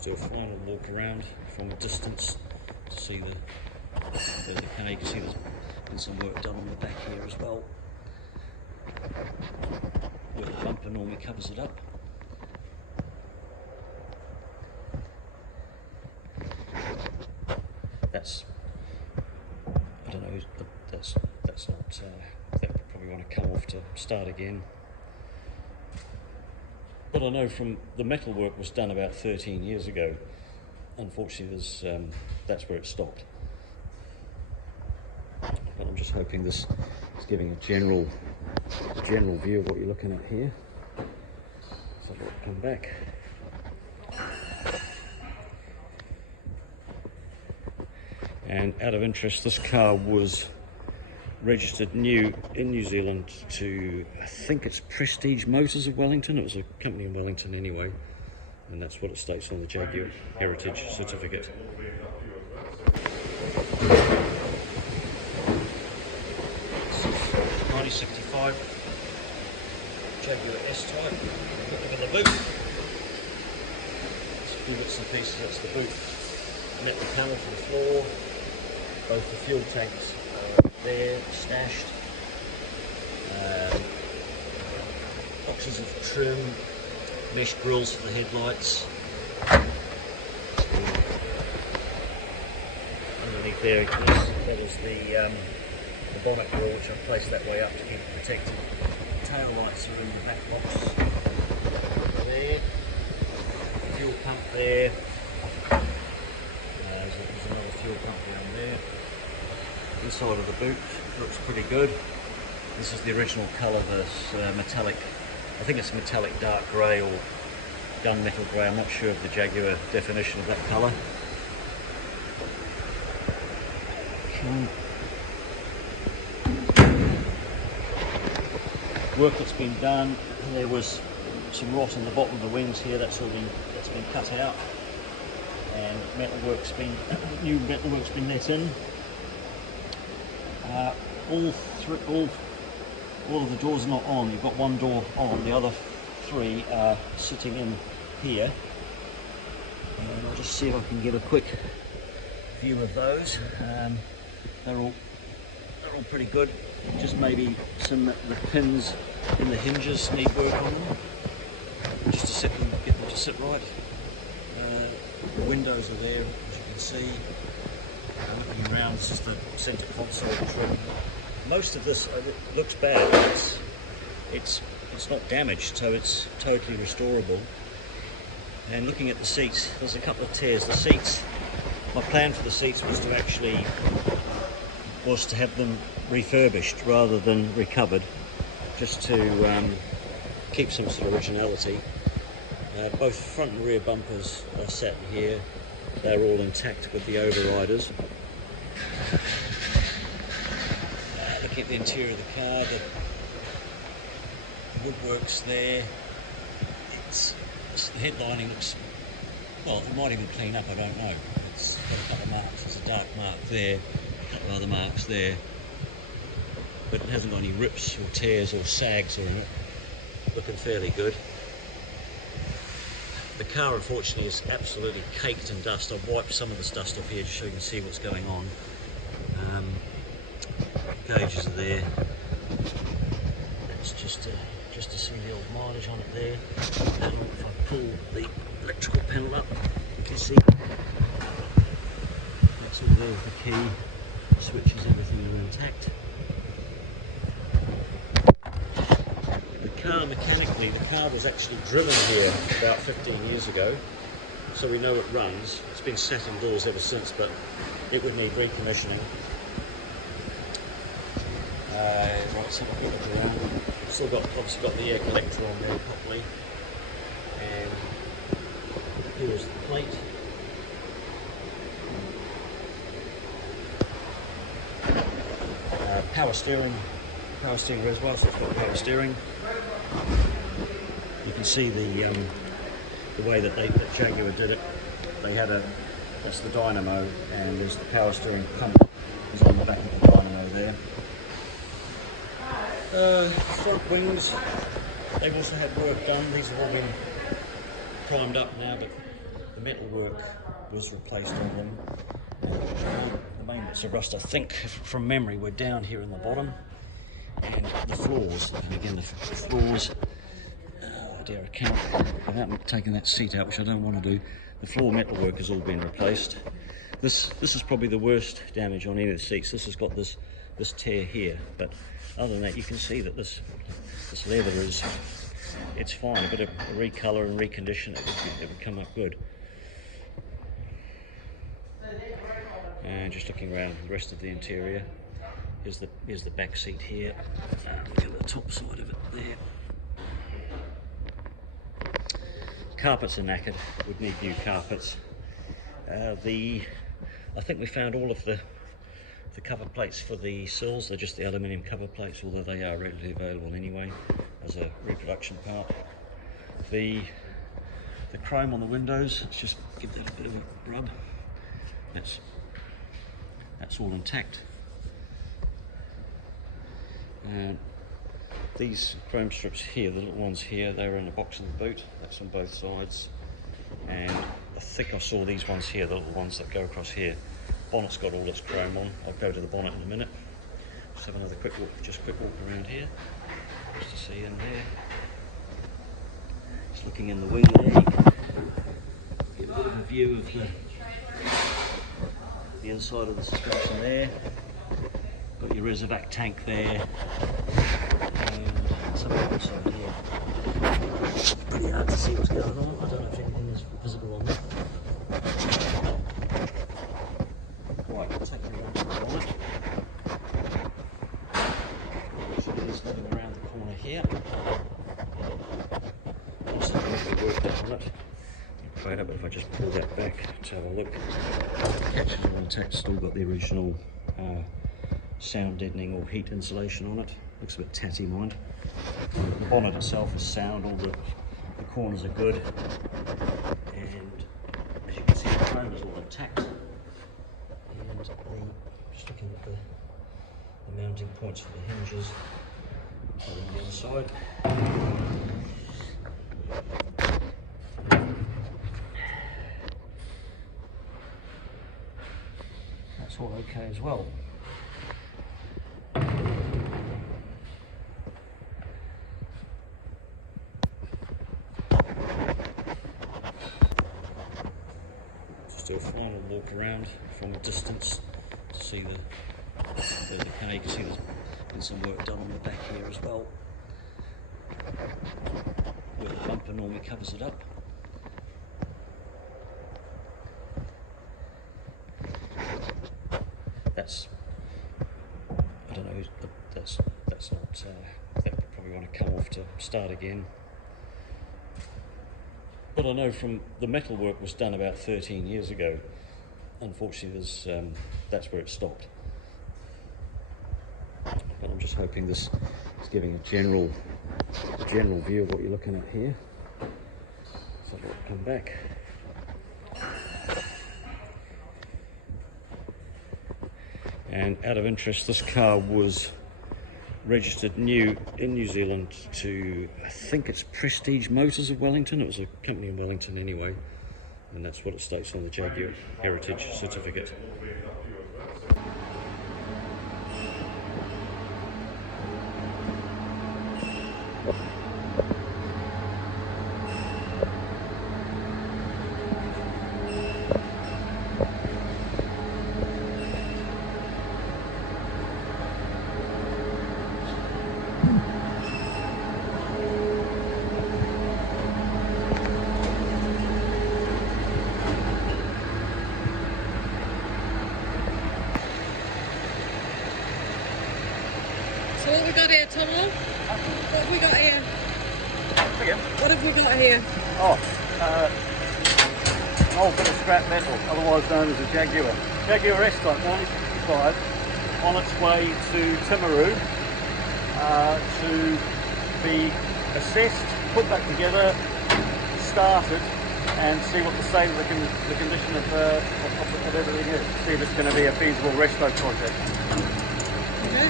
Just do a final walk around from a distance to see the car. You can see there's been some work done on the back here as well, where the bumper normally covers it up. That's, I don't know, that's not, that would probably want to come off to start again. But I know from the metal work was done about 13 years ago. Unfortunately, that's where it stopped. But I'm just hoping this is giving a general view of what you're looking at here. So I'll come back. And out of interest, this car was registered new in New Zealand to, I think it's Prestige Motors of Wellington. It was a company in Wellington anyway, and that's what it states on the Jaguar Heritage Certificate. 1965 Jaguar S Type. Look at the boot. It's a few bits and pieces. That's the boot. Metal panel for the floor. Both the fuel tanks are there, stashed. Boxes of trim, mesh grills for the headlights. Underneath there, that is the bonnet grill, which I've placed that way up to keep it protected. Tail lights are in the back box. There. Fuel pump there. There's another fuel pump down there. Inside of the boot looks pretty good. This is the original colour, this metallic, I think it's metallic dark grey or gunmetal grey. I'm not sure of the Jaguar definition of that colour. Work that's been done. There was some rot in the bottom of the wings here. That's been cut out, and new metalwork's been let in. All of the doors are not on. You've got one door on, the other three are sitting in here. And I'll just see if I can get a quick view of those. They're all pretty good. Just maybe the pins in the hinges need work on them, just to get them to sit right. The windows are there, as you can see. Looking around, this is the centre console trim. Most of this looks bad, but it's not damaged, so it's totally restorable. And looking at the seats, there's a couple of tears. The seats, my plan for the seats was to have them refurbished rather than recovered, just to keep some sort of originality. Both front and rear bumpers are sat here. They're all intact with the overriders. Looking at the interior of the car, the woodwork's there. The headlining looks, well, it might even clean up, I don't know. It's got a couple of marks. There's a dark mark there, a couple of other marks there, but it hasn't got any rips or tears or sags in it. Looking fairly good. The car, unfortunately, is absolutely caked in dust. I've wiped some of this dust off here just so you can see what's going on. Gauges are there. That's just to see the old mileage on it there. And if I pull the electrical panel up, you can see that's all there with the key, switches, everything are intact. The car, mechanically, the car was actually driven here about 15 years ago, so we know it runs. It's been sat indoors ever since, but it would need recommissioning. Right, so I've got it around. Still obviously got the air collector on there properly, and here's the plate. Power steering reservoir, so it's got power steering. You can see the way that Jaguar did it. They had that's the dynamo, and there's the power steering pump is on the back of the dynamo there. Front wings, they've also had work done. These have all been primed up now, but the metalwork was replaced on them. The main bits of rust, I think, from memory, were down here in the bottom, and the floors. And again, the floors, I dare account, without taking that seat out, which I don't want to do, the floor metalwork has all been replaced. This is probably the worst damage on any of the seats. This has got this tear here, but other than that, you can see that this leather is, it's fine. A bit of recolour and recondition, it would come up good. And just looking around the rest of the interior, here's the back seat here. Look at the top side of it there. Carpets are knackered, would need new carpets. I think we found all of the cover plates for the sills. They're just the aluminium cover plates, although they are readily available anyway as a reproduction part. The chrome on the windows, let's just give that a bit of a rub. That's all intact. And these chrome strips here, the little ones here, they're in the box in the boot. That's on both sides. And I think I saw these ones here, the little ones that go across here. Bonnet's got all this chrome on. I'll go to the bonnet in a minute. Just have another quick walk around here, just to see in there. Just looking in the wing there, you can get a bit of a view of the inside of the suspension there. Got your reservac tank there, and some of the inside here. It's pretty hard to see what's going on. I don't know if anything is visible on that. Right, I'll take you around to the bonnet. So it is looking around the corner here. Also, the work on it. But if I just pull that back to have a look, the catches are intact, still got the original sound deadening or heat insulation on it. Looks a bit tatty, mind. The bonnet itself is sound, all the corners are good, and as you can see, the chrome is all intact. And just looking at the mounting points for the hinges on the inside. That's all okay as well. Just do a final walk around from a distance to see the car. You can see there's been some work done on the back here as well, where the bumper normally covers it up. I don't know, that's not, that would probably want to come off to start again. But I know from the metalwork was done about 13 years ago. Unfortunately, that's where it stopped. But I'm just hoping this is giving a general view of what you're looking at here. So I'll come back. And out of interest, this car was registered new in New Zealand to, I think it's Prestige Motors of Wellington. It was a company in Wellington anyway, and that's what it states on the Jaguar Heritage Certificate. So what have we got here, Tom? What have we got here? Again? What have we got here? Oh, an old bit of scrap metal, otherwise known as a Jaguar. Jaguar S Type 1965, on its way to Timaru to be assessed, put back together, started, and see what the state of the condition of everything is. See if it's going to be a feasible resto project. Okay.